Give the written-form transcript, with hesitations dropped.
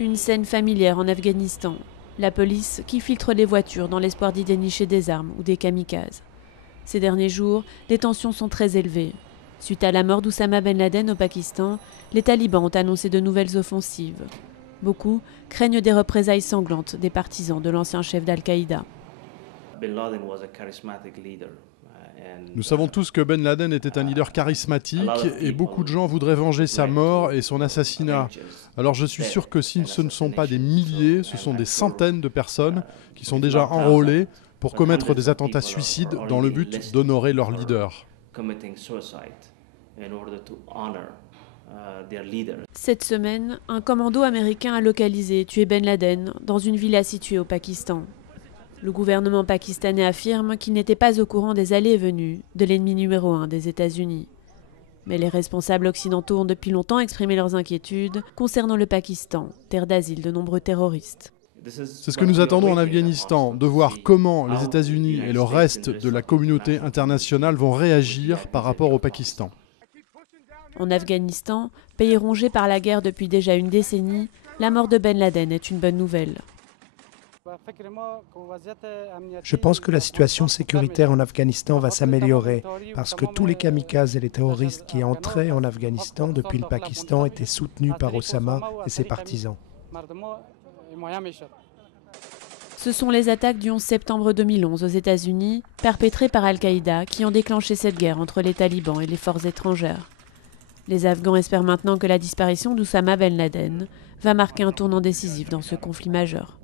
Une scène familière en Afghanistan. La police qui filtre les voitures dans l'espoir d'y dénicher des armes ou des kamikazes. Ces derniers jours, les tensions sont très élevées. Suite à la mort d'Oussama Ben Laden au Pakistan, les talibans ont annoncé de nouvelles offensives. Beaucoup craignent des représailles sanglantes des partisans de l'ancien chef d'Al-Qaïda. Nous savons tous que Ben Laden était un leader charismatique et beaucoup de gens voudraient venger sa mort et son assassinat. Alors je suis sûr que si ce ne sont pas des milliers, ce sont des centaines de personnes qui sont déjà enrôlées pour commettre des attentats suicides dans le but d'honorer leur leader. Cette semaine, un commando américain a localisé et tué Ben Laden dans une villa située au Pakistan. Le gouvernement pakistanais affirme qu'il n'était pas au courant des allées et venues de l'ennemi numéro 1 des États-Unis. Mais les responsables occidentaux ont depuis longtemps exprimé leurs inquiétudes concernant le Pakistan, terre d'asile de nombreux terroristes. C'est ce que nous attendons en Afghanistan, de voir comment les États-Unis et le reste de la communauté internationale vont réagir par rapport au Pakistan. En Afghanistan, pays rongé par la guerre depuis déjà une décennie, la mort de Ben Laden est une bonne nouvelle. Je pense que la situation sécuritaire en Afghanistan va s'améliorer parce que tous les kamikazes et les terroristes qui entraient en Afghanistan depuis le Pakistan étaient soutenus par Oussama et ses partisans. Ce sont les attaques du 11 septembre 2011 aux États-Unis, perpétrées par Al-Qaïda, qui ont déclenché cette guerre entre les talibans et les forces étrangères. Les Afghans espèrent maintenant que la disparition d'Oussama Ben Laden va marquer un tournant décisif dans ce conflit majeur.